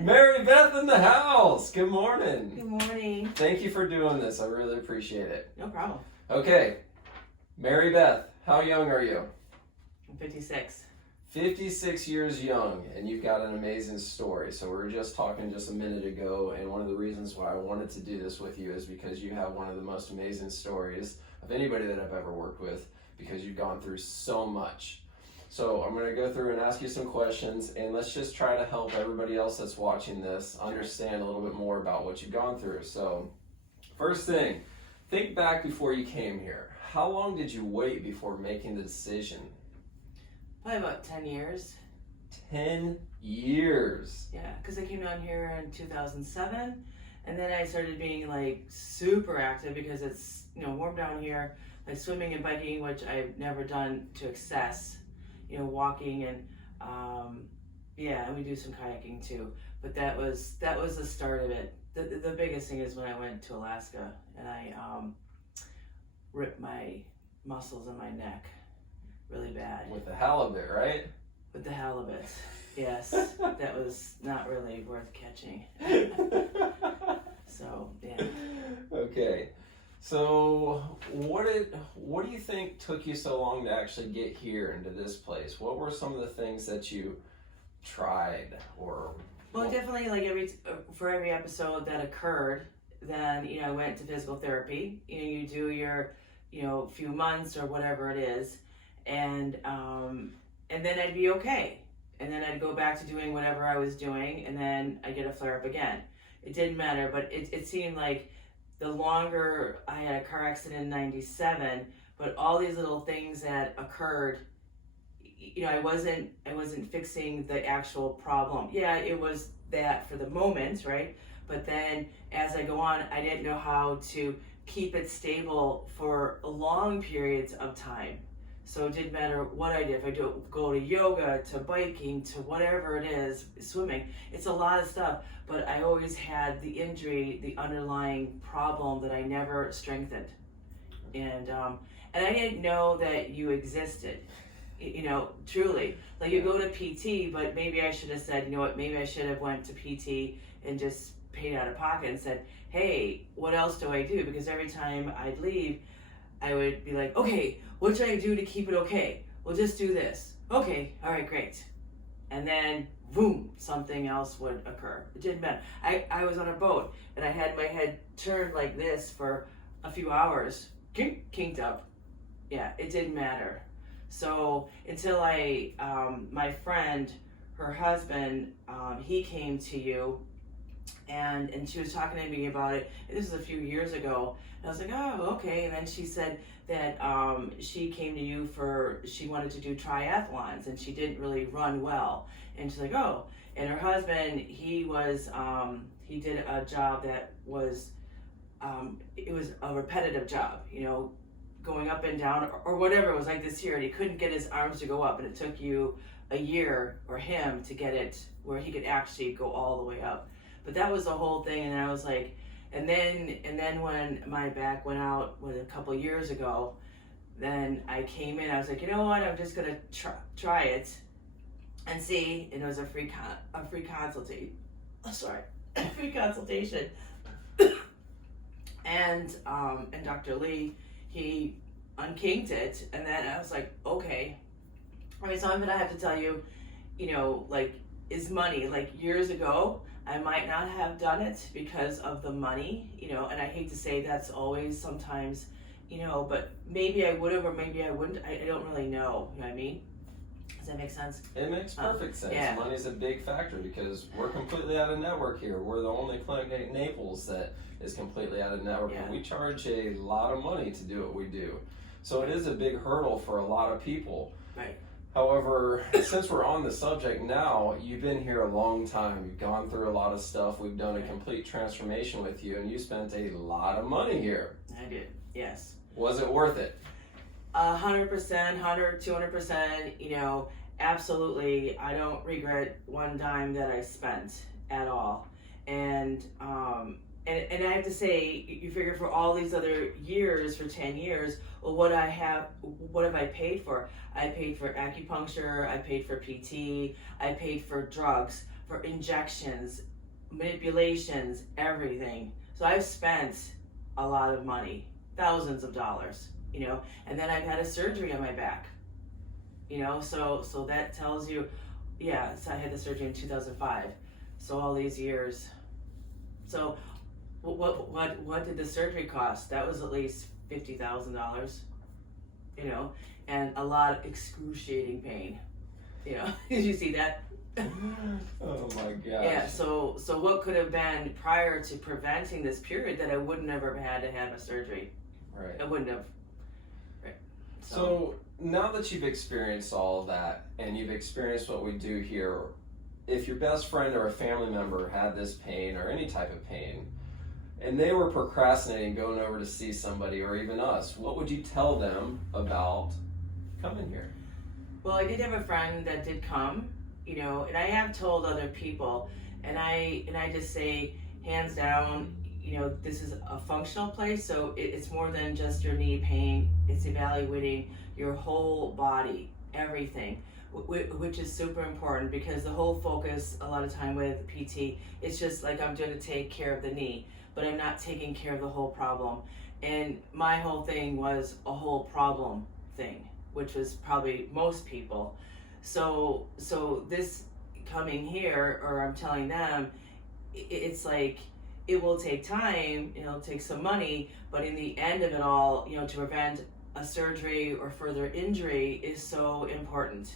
Mary Beth in the house. Good morning. Good morning. Thank you for doing this. I really appreciate it. No problem. Okay, Mary Beth, how young are you? I'm 56. 56 years young, and you've got an amazing story. So we were just talking just a minute ago, and one of the reasons why I wanted to do this with you is because you have one of the most amazing stories of anybody that I've ever worked with, because you've gone through so much. So I'm going to go through and ask you some questions, and let's just try to help everybody else that's watching this understand a little bit more about what you've gone through. So first thing, think back before you came here. How long did you wait before making the decision? Probably about 10 years. 10 years. Yeah, because I came down here in 2007, and then I started being like super active because it's warm down here, like swimming and biking, which I've never done to excess. Walking and and we do some kayaking too. But that was the start of it. The biggest thing is when I went to Alaska and I ripped my muscles in my neck really bad. With the halibut, right? With the halibut, yes. That was not really worth catching. So, yeah. Okay. So what do you think took you so long to actually get here into this place? What were some of the things that you tried or? Well, definitely like for every episode that occurred, then I went to physical therapy. You do your few months or whatever it is, and then I'd be okay, and then I'd go back to doing whatever I was doing, and then I get a flare up again. It didn't matter, but it seemed like the longer I had a car accident in '97, but all these little things that occurred, I wasn't fixing the actual problem. Yeah, it was that for the moment, right? But then as I go on, I didn't know how to keep it stable for long periods of time. So it didn't matter what I did. If I go to yoga, to biking, to whatever it is, swimming, it's a lot of stuff. But I always had the injury, the underlying problem that I never strengthened. And I didn't know that you existed, truly. Like you go to PT, but maybe I should have said, maybe I should have went to PT and just paid out of pocket and said, hey, what else do I do? Because every time I'd leave, I would be like, okay, what should I do to keep it okay? Well, just do this. Okay, all right, great. And then, boom, something else would occur. It didn't matter. I was on a boat, and I had my head turned like this for a few hours, kinked up. Yeah, it didn't matter. So until my friend, her husband, he came to you, and she was talking to me about it. This was a few years ago. And I was like, oh, okay. And then she said that she came to you she wanted to do triathlons, and she didn't really run well. And she's like, oh. And her husband, he did a job that was, it was a repetitive job, going up and down or whatever. It was like this here, and he couldn't get his arms to go up, and it took you a year or him to get it where he could actually go all the way up. But that was the whole thing, and I was like, and then when my back went out a couple years ago, then I came in. I was like, you know what? I'm just gonna try it and see. And it was a free consultation. Oh, sorry, free consultation. And Dr. Lee, he unkinked it, and then I was like, okay. I mean, something that I have to tell you, like, is money. Like years ago, I might not have done it because of the money, and I hate to say that's always sometimes, but maybe I would have or maybe I wouldn't. I don't really know. You know what I mean? Does that make sense? It makes perfect sense. Yeah. Money's a big factor because we're completely out of network here. We're the only clinic in Naples that is completely out of network, and we charge a lot of money to do what we do. So it is a big hurdle for a lot of people. Right. However, since we're on the subject now, you've been here a long time. You've gone through a lot of stuff. We've done a complete transformation with you, and you spent a lot of money here. I did, yes. Was it worth it? 100%, 200%, absolutely. I don't regret one dime that I spent at all. And I have to say, you figure for all these other years, for 10 years, well, what have I paid for? I paid for acupuncture, I paid for PT, I paid for drugs for injections, manipulations, everything. So I've spent a lot of money, thousands of dollars, you know, and then I've had a surgery on my back, you know, so that tells you, yeah, so I had the surgery in 2005. So all these years. So what did the surgery cost? That was at least $50,000, you know, and a lot of excruciating pain, you know. Did you see that? Oh my gosh. Yeah, so what could have been prior to preventing this period that I would never have had to have a surgery? Right. I wouldn't have. Right. So now that you've experienced all of that and you've experienced what we do here, if your best friend or a family member had this pain or any type of pain, and they were procrastinating going over to see somebody or even us, what would you tell them about coming here? Well, I did have a friend that did come, you know, and I have told other people, and I just say, hands down, you know, this is a functional place, so it's more than just your knee pain. It's evaluating your whole body, everything, which is super important, because the whole focus a lot of time with PT, it's just like, I'm going to take care of the knee, but I'm not taking care of the whole problem. And my whole thing was a whole problem thing, which was probably most people. So this coming here, or I'm telling them, it's like, it will take time, it'll take some money, but in the end of it all, you know, to prevent a surgery or further injury is so important.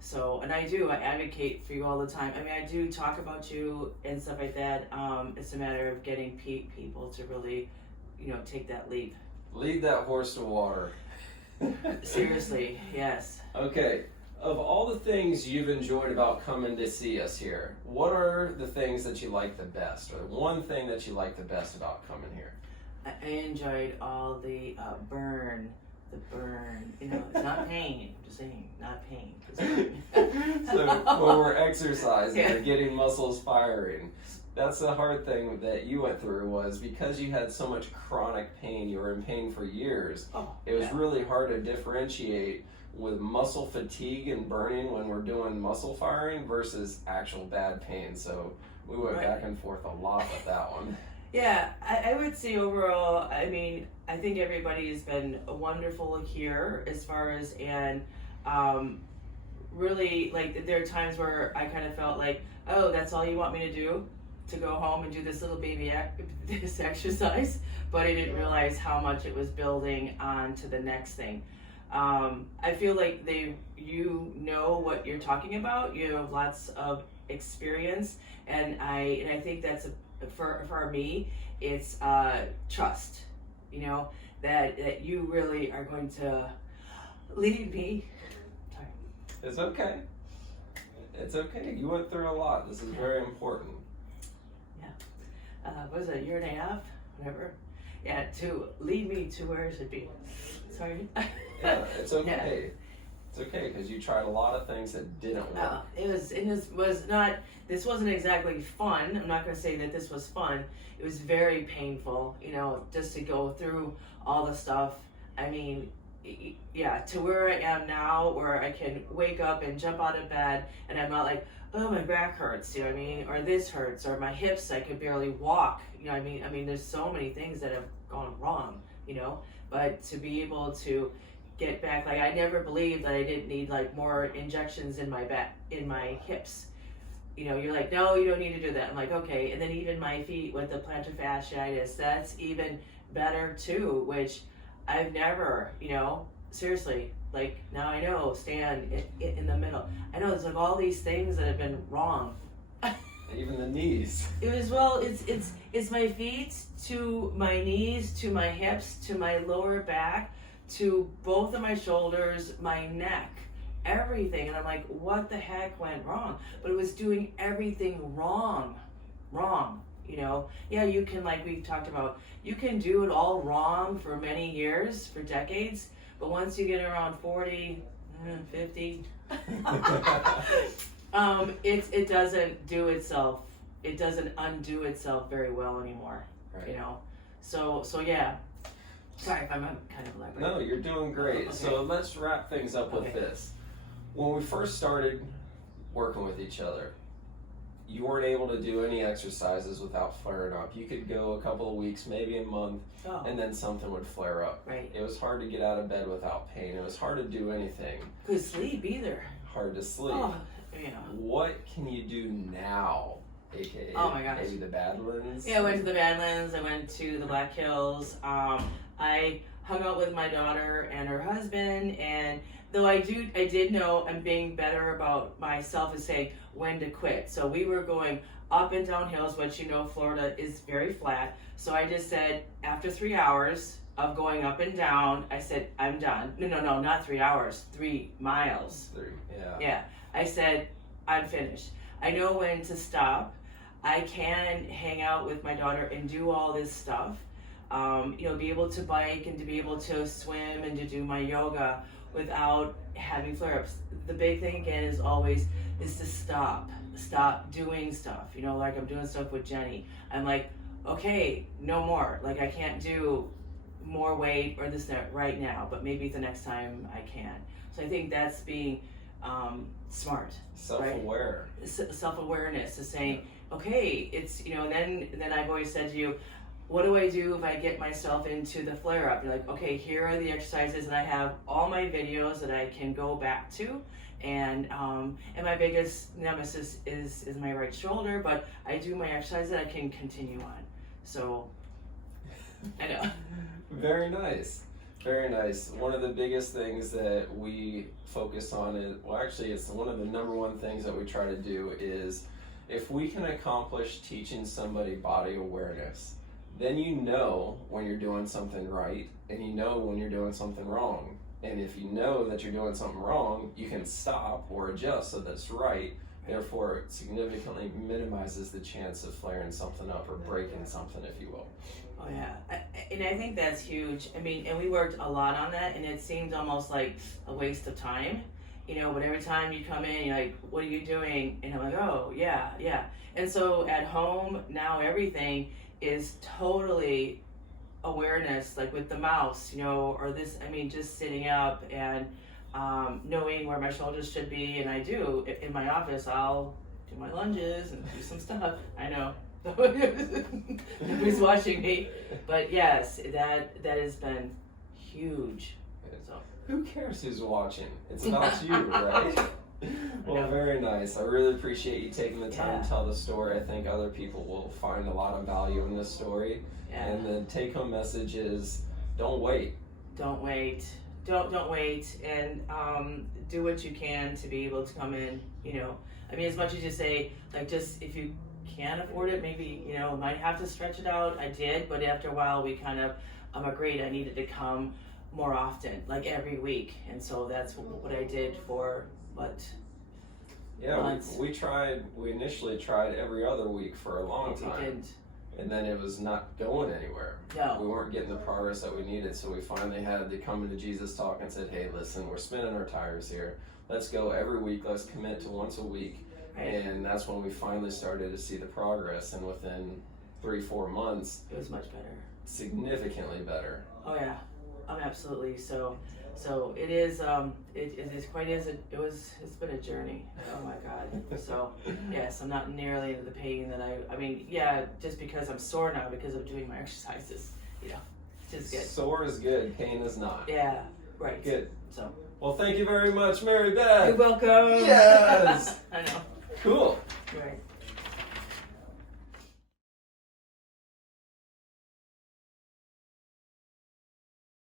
So, and I advocate for you all the time. I mean, I do talk about you and stuff like that. It's a matter of getting people to really, you know, take that leap. Lead that horse to water. Seriously, yes. Okay, of all the things you've enjoyed about coming to see us here, what are the things that you like the best, or one thing that you like the best about coming here? I enjoyed all the burn, you know, it's not pain, I'm just saying, not pain, it's burn. So when we're exercising Yeah. or getting muscles firing, that's the hard thing that you went through, was because you had so much chronic pain, you were in pain for years, it was really hard to differentiate with muscle fatigue and burning when we're doing muscle firing versus actual bad pain. So we went back and forth a lot with that one. Yeah, I would say overall, I mean, I think everybody's been wonderful here as far as, and really, like, there are times where I kind of felt like, oh, that's all you want me to do? To go home and do this little baby this exercise? But I didn't realize how much it was building on to the next thing. I feel like you know what you're talking about. You have lots of experience, and I think that's for me, it's trust. You know, that you really are going to lead me. Sorry. It's okay. It's okay. You went through a lot. This is very important. Yeah. What was it, a year and a half? Whatever. Yeah, to lead me to where it should be. Sorry. Yeah, it's okay. It's okay, because you tried a lot of things that didn't work. This wasn't exactly fun. I'm not going to say that this was fun. It was very painful, you know, just to go through all the stuff. I mean, yeah, to where I am now, where I can wake up and jump out of bed, and I'm not like, oh, my back hurts, you know what I mean? Or this hurts, or my hips, I could barely walk, you know what I mean? I mean, there's so many things that have gone wrong, you know? But to be able to get back, like, I never believed that I didn't need like more injections in my back, in my hips. You know, you're like, no, you don't need to do that. I'm like, okay. And then even my feet with the plantar fasciitis, that's even better too, which I've never, you know, seriously, like, now I know, stand in the middle. I know there's like all these things that have been wrong. Even the knees. It was, well, it's my feet to my knees, to my hips, to my lower back, to both of my shoulders, my neck, everything. And I'm like, what the heck went wrong? But it was doing everything wrong, you know? Yeah, you can, like we've talked about, you can do it all wrong for many years, for decades, but once you get around 40, 50, it doesn't do itself, it doesn't undo itself very well anymore, right. You know? So yeah. Sorry if I'm kind of elaborate. No, you're doing great. Okay. So let's wrap things up with this. When we first started working with each other, you weren't able to do any exercises without flaring up. You could go a couple of weeks, maybe a month, and then something would flare up. Right. It was hard to get out of bed without pain. It was hard to do anything. Couldn't sleep either. Hard to sleep. Oh, yeah. What can you do now, aka oh my gosh. maybe the Badlands? Yeah, I went to the Badlands. I went to the Black Hills. I hung out with my daughter and her husband, and though I did know I'm being better about myself and saying when to quit. So we were going up and down hills, which Florida is very flat. So I just said after 3 hours of going up and down, I said I'm done. No, not 3 hours, 3 miles. 3, yeah. Yeah, I said I'm finished. I know when to stop. I can hang out with my daughter and do all this stuff. Be able to bike and to be able to swim and to do my yoga without having flare-ups. The big thing again is to stop doing stuff. Like I'm doing stuff with Jenny. I'm like, okay, no more. Like I can't do more weight or this that right now, but maybe the next time I can. So I think that's being smart. Self-aware. Right? Self-awareness is saying, okay, it's then I've always said to you, what do I do if I get myself into the flare-up? You're like, okay, here are the exercises, and I have all my videos that I can go back to, and my biggest nemesis is my right shoulder, but I do my exercises that I can continue on. So, I know. Very nice. Very nice. One of the biggest things that we focus on is, it's one of the number one things that we try to do is if we can accomplish teaching somebody body awareness, then when you're doing something right, and when you're doing something wrong. And if you know that you're doing something wrong, you can stop or adjust so that's right. Therefore, it significantly minimizes the chance of flaring something up or breaking something, if you will. Oh yeah, and I think that's huge. I mean, and we worked a lot on that, and it seemed almost like a waste of time. But every time you come in, you're like, what are you doing? And I'm like, oh, yeah. And so at home, now everything is totally awareness, like with the mouse, or this, just sitting up and knowing where my shoulders should be. And I do, in my office, I'll do my lunges and do some stuff. I know. Nobody's watching me. But yes, that has been huge. So. Who cares who's watching? It's about you, right? Well, very nice. I really appreciate you taking the time to tell the story. I think other people will find a lot of value in this story. Yeah. And the take-home message is, don't wait. Don't wait. Don't wait. And do what you can to be able to come in. As much as you say, like, just if you can't afford it, maybe might have to stretch it out. I did, but after a while, we kind of agreed I needed to come more often, like every week, and so that's what I did for months. We initially tried every other week for a long time. We didn't. And then it was not going anywhere. No. We weren't getting the progress that we needed, so we finally had to come into Jesus Talk and said, hey, listen, we're spinning our tires here. Let's go every week. Let's commit to once a week. Right. And that's when we finally started to see the progress, and within 3-4 months, it was much better. Significantly better. Oh yeah, absolutely. So it is. It's been a journey. Oh my God. So yes, I'm not nearly into the pain that just because I'm sore now because of doing my exercises. Just good. Sore is good. Pain is not. Yeah. Right. Good. So. Well, thank you very much, Mary Beth. You're welcome. Yes. I know. Cool.